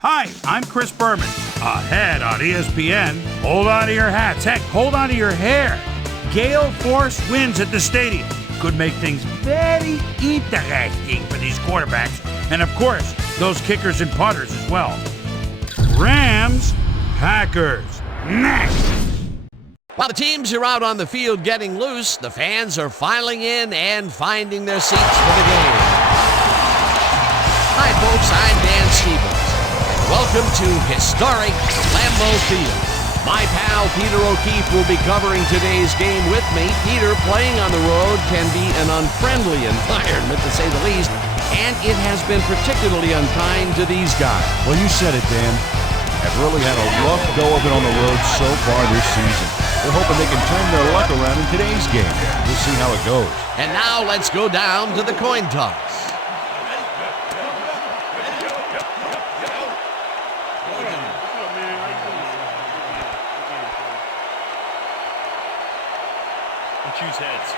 Hi, I'm Chris Berman. Ahead on ESPN, hold on to your hats. Heck, hold on to your hair. Gale force winds at the stadium could make things very interesting for these quarterbacks. And of course, those kickers and punters as well. Rams, Packers, next. While the teams are out on the field getting loose, the fans are filing in and finding their seats for the game. Hi, folks, I'm Dan Stevens. Welcome to historic Lambeau Field. My pal Peter O'Keefe will be covering today's game with me. Peter, playing on the road can be an unfriendly environment, to say the least, and it has been particularly unkind to these guys. Well, you said it, Dan. Have really had a rough go of it on the road so far this season. They're hoping they can turn their luck around in today's game. We'll see how it goes. And now let's go down to the coin toss. Choose heads.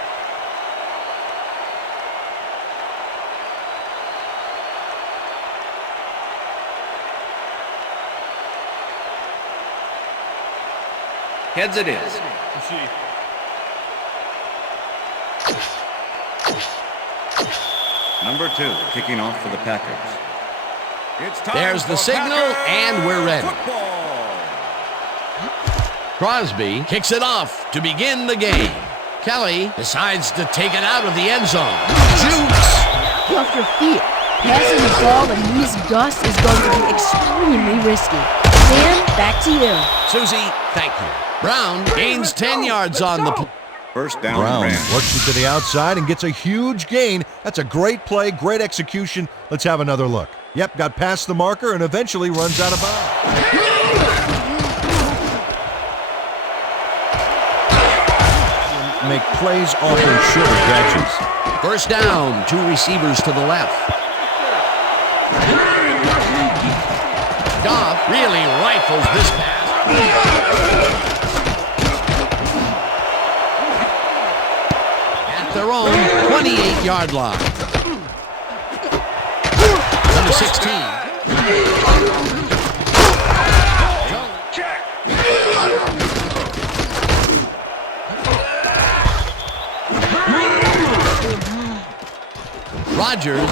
Heads it is. Let's see. Number 2, kicking off for the Packers. It's time. There's the signal, and we're ready. Football. Crosby kicks it off to begin the game. Kelly decides to take it out of the end zone. Jukes! Get off your feet. Passing the ball in these gusts is going to be extremely risky. Dan, back to you. Susie, thank you. Brown gains 10 yards on the play. First down, Brown Rams. works it to the outside and gets a huge gain. That's a great play, great execution. Let's have another look. Yep, got past the marker and eventually runs out of bounds. Make plays off their shorter catches. First down, 2 receivers to the left. Goff really rifles this pass. At their own 28-yard line. Number 16. Rodgers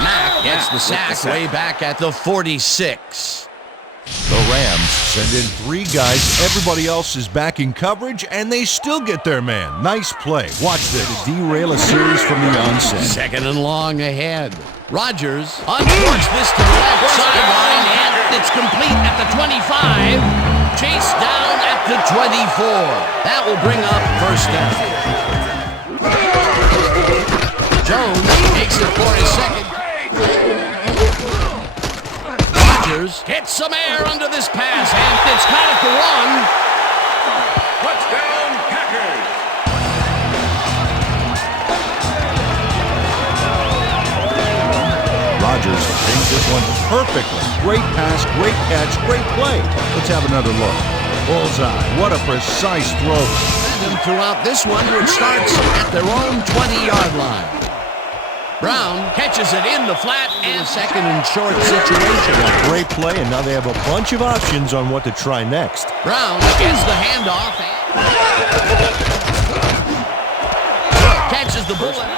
Mack gets the sack way back at the 46. The Rams send in 3 guys. Everybody else is back in coverage, and they still get their man. Nice play. Watch this. Derail a series from the onset. Second and long ahead. Rodgers uncorks this to the left sideline, and it's complete at the 25. Chased down at the 24. That will bring up first down. Jones takes it for his second. Rodgers gets some air under this pass, and it's got it to run. Touchdown, Packers. Rodgers takes this one perfectly. Great pass, great catch, great play. Let's have another look. Bullseye. What a precise throw. Momentum throughout this one, which starts at their own 20-yard line. Brown catches it in the flat and second and short situation. Great play, and now they have a bunch of options on what to try next. Brown gets the handoff and catches the bullet.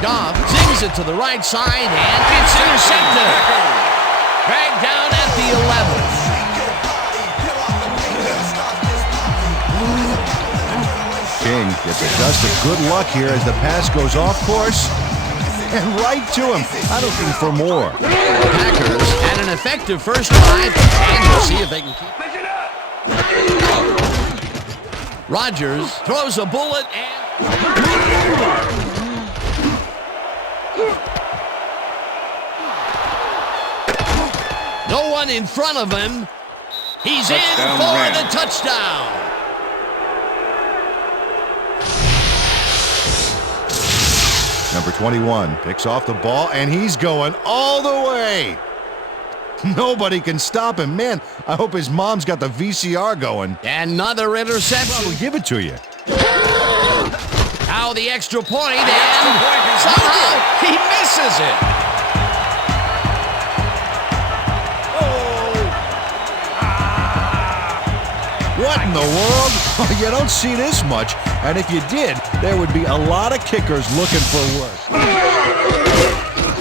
Goff zings it to the right side, and it's intercepted. Dragged down at the 11. King gets adjusted. Good luck here as the pass goes off course and right to him. I don't think for more. The Packers had an effective first drive, and we'll see if they can keep. Rodgers throws a bullet and. No one in front of him. He's Touchdown, in for Rams. the touchdown. Number 21 picks off the ball, and he's going all the way. Nobody can stop him. Man, I hope his mom's got the VCR going. Another interception. We'll give it to you. Now the extra point, and somehow he misses it. What in the world? You don't see this much. And if you did, there would be a lot of kickers looking for work.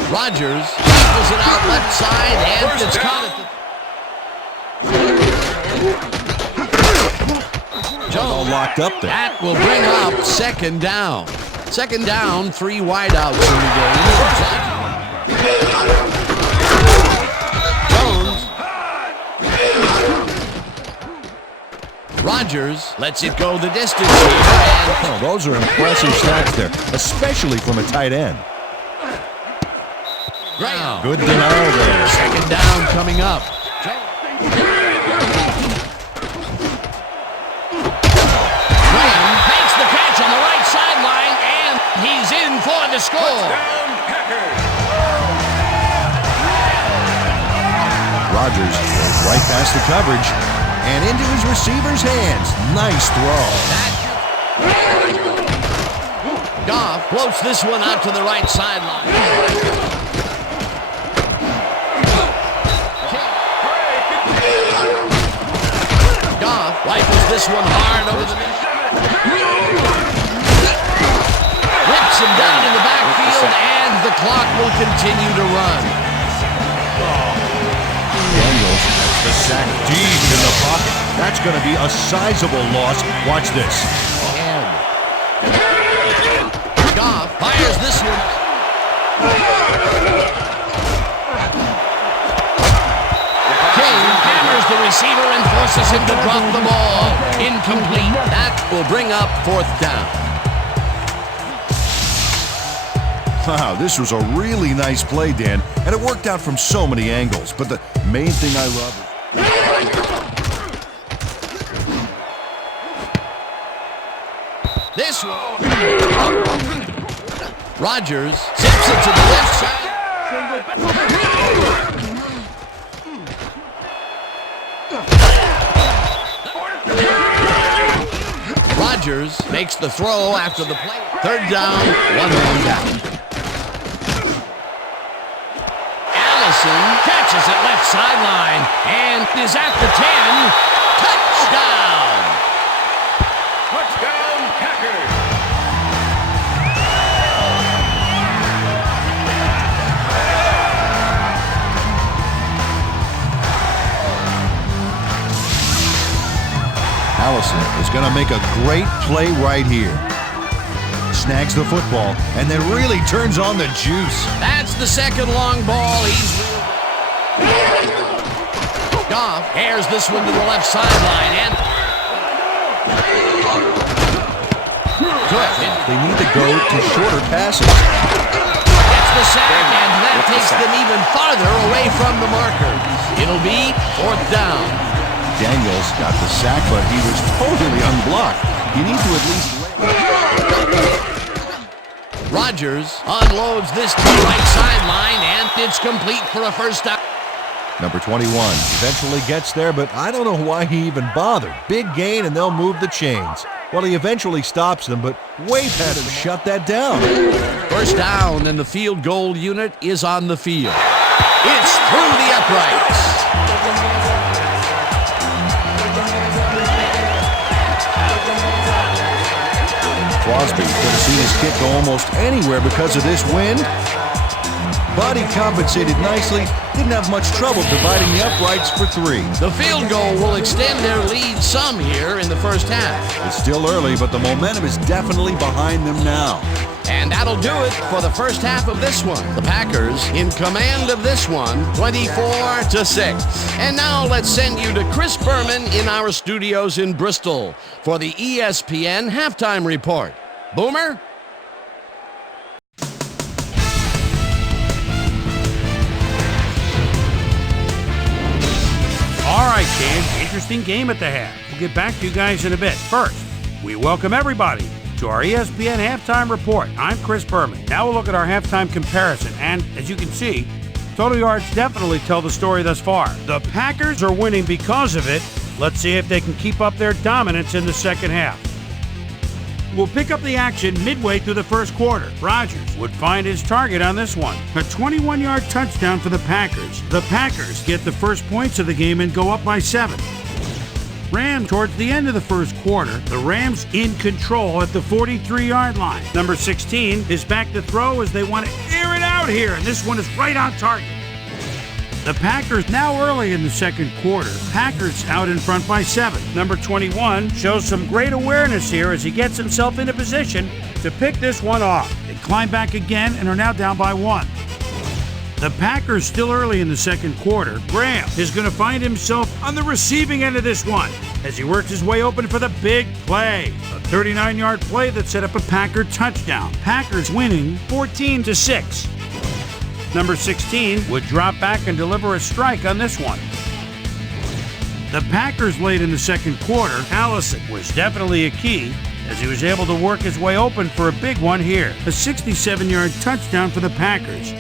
Rodgers tackles it out left side, and it's caught at the... All locked up there. That will bring up second down. Second down, 3 wideouts in the game. Jones. Rodgers lets it go the distance here. Oh, those are impressive stats there, especially from a tight end. Graham. Good denial there. Second down coming up. Graham makes the catch on the right sideline, and he's in for the score. Rodgers goes right past the coverage and into his receiver's hands. Nice throw. Goff floats this one out to the right sideline. Goff rifles this one hard over the middle. Whips him down in the backfield, and the clock will continue to run. Daniels has the sack deep in the pocket. That's going to be a sizable loss. Watch this. Goff fires this one. King hammers the receiver and forces him to drop the ball. Incomplete. That will bring up fourth down. Wow, this was a really nice play, Dan, and it worked out from so many angles. But the main thing I love is... This one. Rodgers zips it to the left side. Rodgers makes the throw after the play. Third down, 1 man down. Allison catches it left sideline and is at the 10. Touchdown! Touchdown, Packers! Allison is going to make a great play right here. Snags the football and then really turns on the juice. That's the second long ball. Goff airs this one to the left sideline and good. They need to go to shorter passes. Gets the sack, and that takes them even farther away from the markers. It'll be fourth down. Daniels got the sack, but he was totally unblocked. You need to at least... Rodgers unloads this to the right sideline, and it's complete for a first down. Number 21 eventually gets there, but I don't know why he even bothered. Big gain, and they'll move the chains. Well, he eventually stops them, but Wade had to shut that down. First down, and the field goal unit is on the field. It's through the uprights. Crosby could have seen his kick go almost anywhere because of this wind. But he compensated nicely. Didn't have much trouble dividing the uprights for 3. The field goal will extend their lead some here in the first half. It's still early, but the momentum is definitely behind them now. And that'll do it for the first half of this one. The Packers in command of this one, 24-6. And now let's send you to Chris Berman in our studios in Bristol for the ESPN Halftime Report. Boomer? All right, Dan, interesting game at the half. We'll get back to you guys in a bit. First, we welcome everybody to our ESPN Halftime Report. I'm Chris Berman. Now we'll look at our halftime comparison. And as you can see, Total yards definitely tell the story thus far. The Packers are winning because of it. Let's see if they can keep up their dominance in the second half. We'll pick up the action midway through the first quarter. Rodgers would find his target on this one. A 21-yard touchdown for the Packers. The Packers get the first points of the game and go up by 7. Rams towards the end of the first quarter. The Rams in control at the 43-yard line. Number 16 is back to throw as they want to air it out here, and this one is right on target. The Packers now early in the second quarter. Packers out in front by 7. Number 21 shows some great awareness here as he gets himself into position to pick this one off. They climb back again and are now down by 1. The Packers still early in the second quarter. Graham is going to find himself on the receiving end of this one as he works his way open for the big play. A 39-yard play that set up a Packer touchdown. Packers winning 14-6. Number 16 would drop back and deliver a strike on this one. The Packers late in the second quarter. Allison was definitely a key as he was able to work his way open for a big one here. A 67-yard touchdown for the Packers.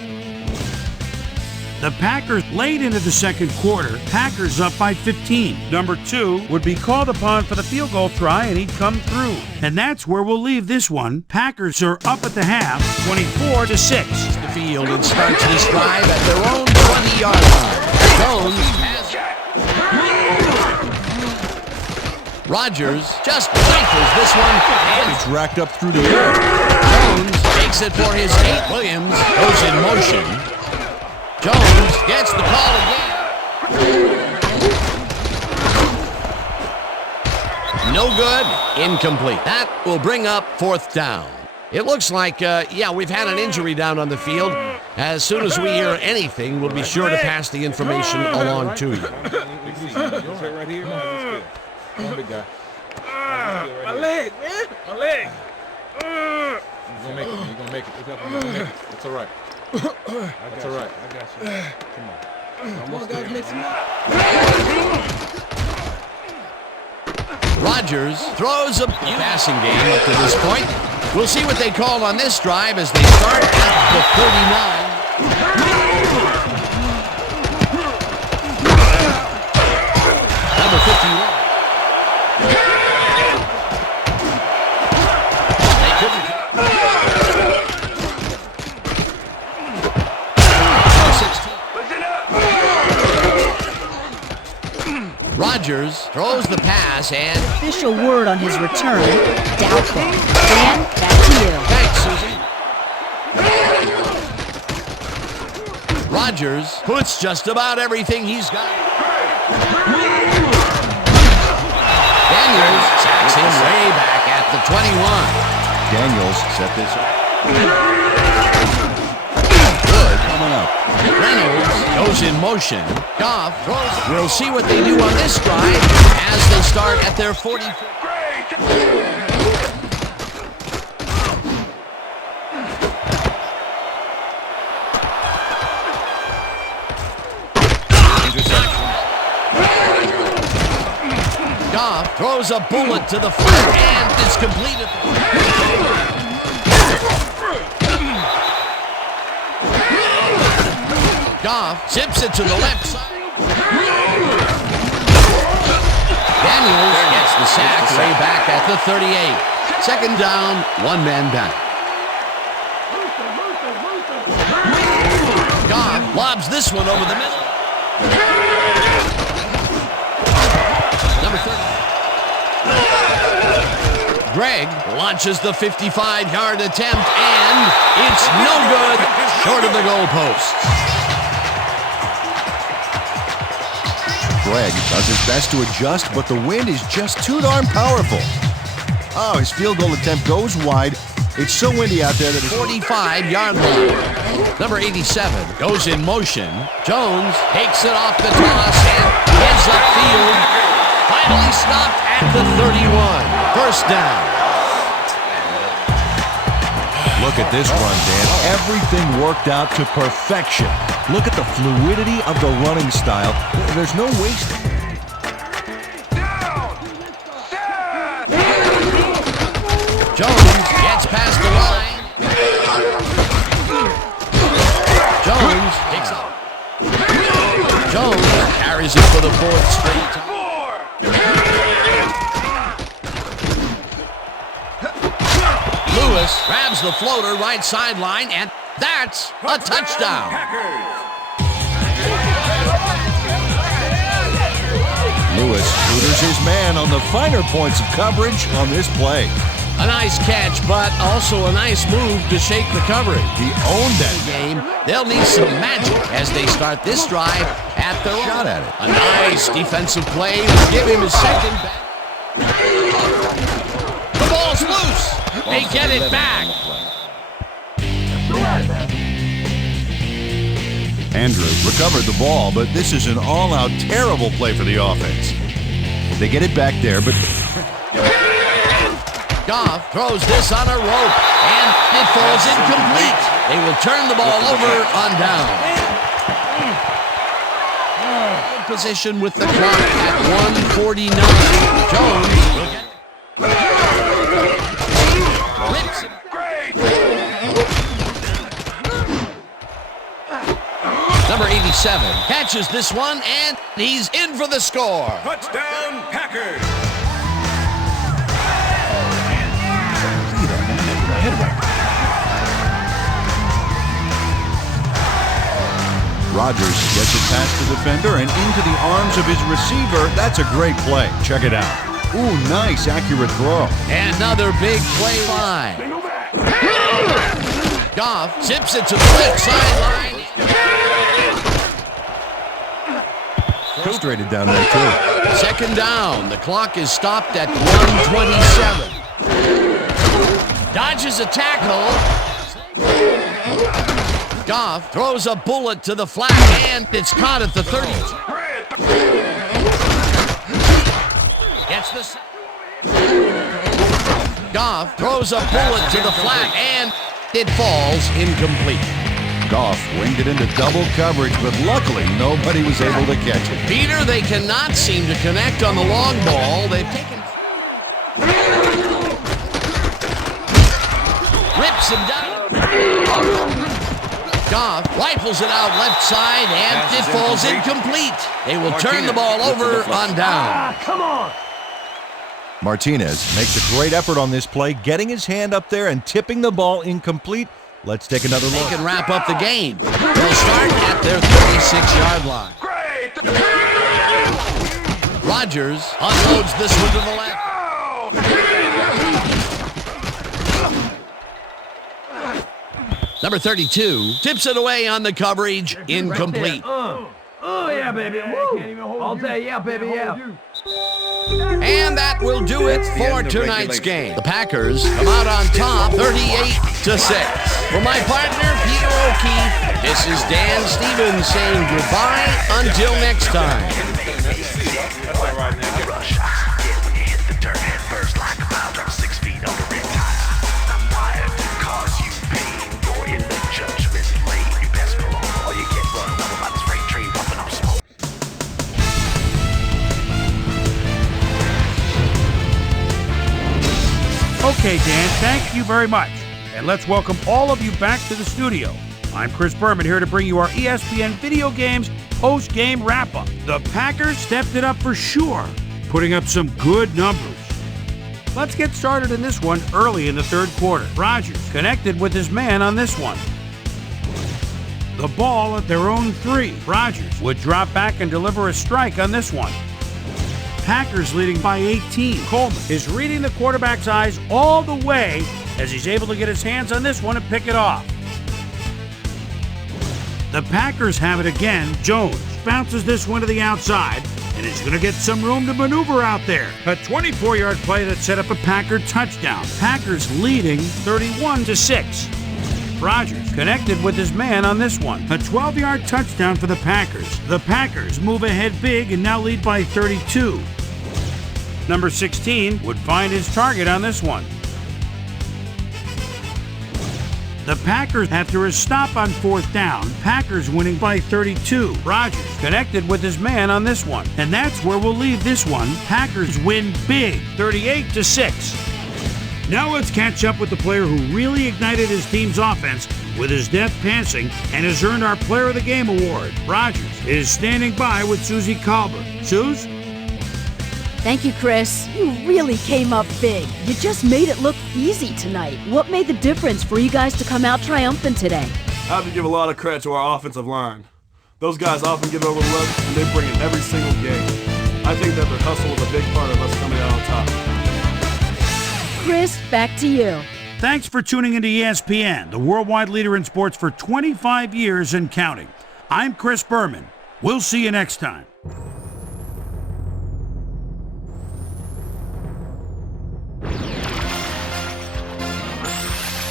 The Packers late into the second quarter. Packers up by 15. Number 2 would be called upon for the field goal try, and he'd come through. And that's where we'll leave this one. Packers are up at the half, 24-6. The field and starts this drive at their own 20-yard line. Jones has Rodgers just rifles this one. And It's racked up through the air. Jones takes it for his 8. Williams goes in motion. Jones gets the call again. No good. Incomplete. That will bring up 4th down. It looks like, we've had an injury down on the field. As soon as we hear anything, we'll be sure to pass the information along to you. Right here. Come on, big guy. My leg, man. My leg. You're gonna make it. You're gonna make it. It's all right. That's all right. I got you. Come on. Come on, guys, make some. Rodgers throws a passing game up to this point. We'll see what they call on this drive as they start at the 39. Number 51. Rodgers throws the pass and Official word on his return, doubtful. Dan, back to you. thanks, Susie. Rodgers puts just about everything he's got. Daniels sacks him way back at the 21. Daniels set this up. Good coming up. Reynolds goes in motion. Goff throws. We'll see what they do on this drive as they start at their 44. Goff throws a bullet to the foot and is completed. Goff zips it to the left side. Daniels gets the sack way back at the 38. Second down, 1 man down. Goff lobs this one over the middle. Number 30. Greg launches the 55-yard attempt, and it's no good, short of the goalposts. Greg does his best to adjust, but the wind is just too darn powerful. Oh, his field goal attempt goes wide. It's so windy out there that it's 45-yard line. Number 87 goes in motion. Jones takes it off the toss and heads upfield. Finally stopped at the 31. First down. Look at this run, Dan. Everything worked out to perfection. Look at the fluidity of the running style. There's no wasting. Jones gets past the line. Jones takes off. scores it for the fourth straight time. Lewis grabs the floater right sideline, and that's a touchdown. Lewis tutors his man on the finer points of coverage on this play. A nice catch, but also a nice move to shake the coverage. He owned that Game. They'll need some magic as they start this drive at their shot at it. A nice defensive play will give him his second back. The ball's loose. They get it back. Andrews recovered the ball, but this is an all-out terrible play for the offense. They get it back there, but Goff throws this on a rope, and it falls incomplete. They will turn the ball over on down. Position with the clock at 1:49. Jones will get whips it. Number 87 catches this one, and he's in for the score. Touchdown, Packers. Rodgers gets it past the defender and into the arms of his receiver. That's a great play. Check it out. Ooh, nice, accurate throw. Another big play line. Goff tips it to the left sideline. Frustrated down there, too. Second down. The clock is stopped at 1:27. Dodges a tackle. Goff throws a bullet to the flat, and it's caught at the 30. Gets the... Goff throws a bullet to the flat, and it falls incomplete. Goff winged it into double coverage, but luckily nobody was able to catch it. Peter, they cannot seem to connect on the long ball. They've taken... Rips him down. Goff rifles it out left side, and it falls incomplete. They will turn the ball over on down. Come on. Martinez makes a great effort on this play, getting his hand up there and tipping the ball incomplete. Let's take another They look. can wrap up the game. They'll start at their 36-yard line. Rodgers unloads this one to the left. Number 32 tips it away on the coverage, incomplete. Oh yeah, baby. Woo. All day, yeah, baby, yeah. And that will do it for tonight's game. The Packers come out on top 38-6. For my partner, Peter O'Keefe, this is Dan Stevens saying goodbye until next time. Okay, Dan, thank you very much. And let's welcome all of you back to the studio. I'm Chris Berman here to bring you our ESPN Video Games post-game wrap-up. The Packers stepped it up for sure, putting up some good numbers. Let's get started in this one early in the third quarter. Rodgers connected with his man on this one. The ball at their own 3. Rodgers would drop back and deliver a strike on this one. Packers leading by 18. Coleman is reading the quarterback's eyes all the way as he's able to get his hands on this one and pick it off. The Packers have it again. Jones bounces this one to the outside and is going to get some room to maneuver out there. A 24-yard play that set up a Packer touchdown. Packers leading 31-6. Rodgers connected with his man on this one. A 12-yard touchdown for the Packers. The Packers move ahead big and now lead by 32. Number 16 would find his target on this one. The Packers, after a stop on 4th down, Packers winning by 32. Rodgers connected with his man on this one. And that's where we'll leave this one. Packers win big, 38-6. Now let's catch up with the player who really ignited his team's offense with his deft passing and has earned our Player of the Game award. Rogers is standing by with Susie Colbert. Suze? Thank you, Chris. You really came up big. You just made it look easy tonight. What made the difference for you guys to come out triumphant today? I have to give a lot of credit to our offensive line. Those guys often get overlooked, and they bring it every single game. I think that their hustle was a big part of us coming out on top. Chris, back to you. Thanks for tuning into ESPN, the worldwide leader in sports for 25 years and counting. I'm Chris Berman. We'll see you next time.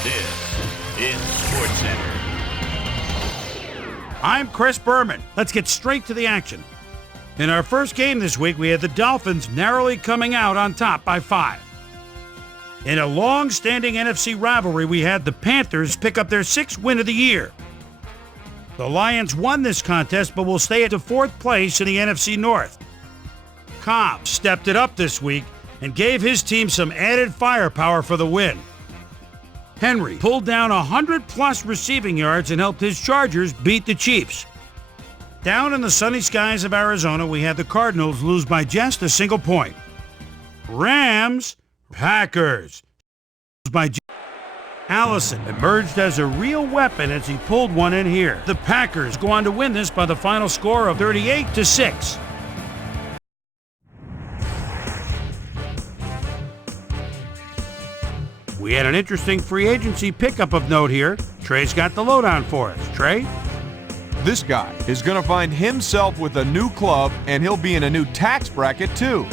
This is SportsCenter. I'm Chris Berman. Let's get straight to the action. In our first game this week, we had the Dolphins narrowly coming out on top by 5. In a long-standing NFC rivalry, we had the Panthers pick up their 6th win of the year. The Lions won this contest, but will stay at the 4th place in the NFC North. Cobb stepped it up this week and gave his team some added firepower for the win. Henry pulled down 100-plus receiving yards and helped his Chargers beat the Chiefs. Down in the sunny skies of Arizona, we had the Cardinals lose by just a single point. Rams, Packers. Allison emerged as a real weapon as he pulled one in here. The Packers go on to win this by the final score of 38-6. We had an interesting free agency pickup of note here. Trey's got the lowdown for us. Trey? This guy is going to find himself with a new club, and he'll be in a new tax bracket, too.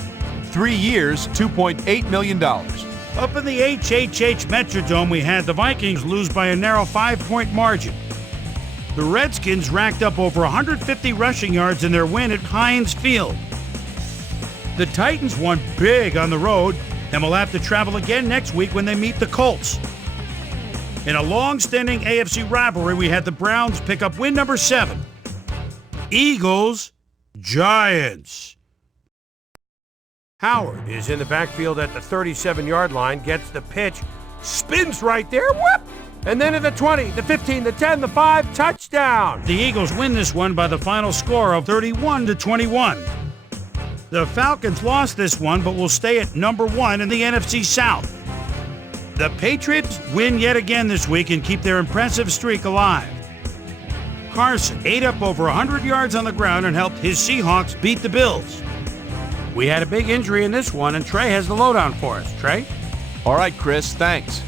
3 years, $2.8 million. Up in the HHH Metrodome, we had the Vikings lose by a narrow 5-point margin. The Redskins racked up over 150 rushing yards in their win at Heinz Field. The Titans won big on the road and will have to travel again next week when they meet the Colts. In a long-standing AFC rivalry, we had the Browns pick up win number 7. Eagles, Giants. Howard is in the backfield at the 37-yard line, gets the pitch, spins right there, whoop! And then at the 20, the 15, the 10, the 5, touchdown! The Eagles win this one by the final score of 31-21. The Falcons lost this one, but will stay at number 1 in the NFC South. The Patriots win yet again this week and keep their impressive streak alive. Carson ate up over 100 yards on the ground and helped his Seahawks beat the Bills. We had a big injury in this one, and Trey has the lowdown for us. Trey? All right, Chris, thanks.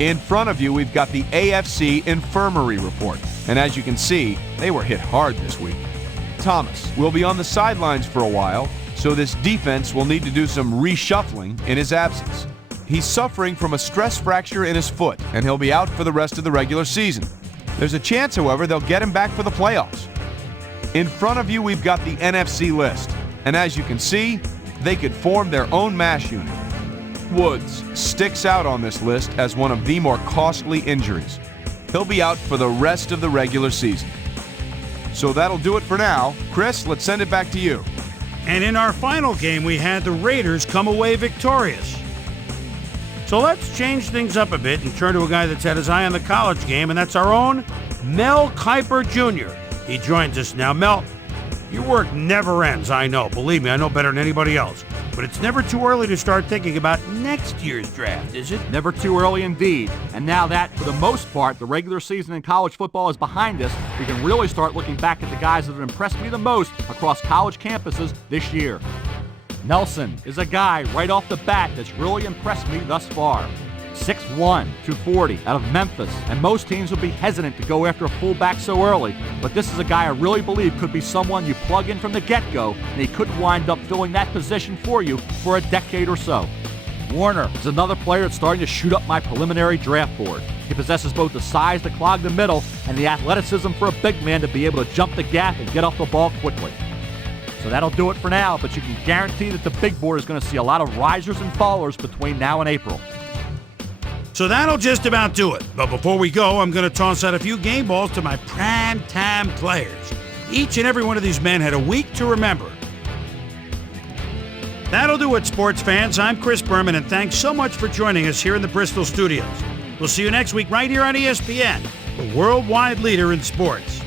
In front of you, we've got the AFC Infirmary Report. And as you can see, they were hit hard this week. Thomas will be on the sidelines for a while, so this defense will need to do some reshuffling in his absence. He's suffering from a stress fracture in his foot, and he'll be out for the rest of the regular season. There's a chance, however, they'll get him back for the playoffs. In front of you, we've got the NFC list. And as you can see, they could form their own mash unit. Woods sticks out on this list as one of the more costly injuries. He'll be out for the rest of the regular season. So that'll do it for now. Chris, let's send it back to you. And in our final game, we had the Raiders come away victorious. So let's change things up a bit and turn to a guy that's had his eye on the college game, and that's our own Mel Kiper Jr. He joins us now. Mel, your work never ends, I know. Believe me, I know better than anybody else. But it's never too early to start thinking about next year's draft, is it? Never too early indeed. And now that, for the most part, the regular season in college football is behind us, we can really start looking back at the guys that have impressed me the most across college campuses this year. Nelson is a guy right off the bat that's really impressed me thus far. 6'1", 240, out of Memphis, and most teams would be hesitant to go after a fullback so early, but this is a guy I really believe could be someone you plug in from the get-go, and he could wind up filling that position for you for a decade or so. Warner is another player that's starting to shoot up my preliminary draft board. He possesses both the size to clog the middle and the athleticism for a big man to be able to jump the gap and get off the ball quickly. So that'll do it for now, but you can guarantee that the big board is going to see a lot of risers and fallers between now and April. So that'll just about do it. But before we go, I'm going to toss out a few game balls to my prime-time players. Each and every one of these men had a week to remember. That'll do it, sports fans. I'm Chris Berman, and thanks so much for joining us here in the Bristol studios. We'll see you next week right here on ESPN. the worldwide leader in sports.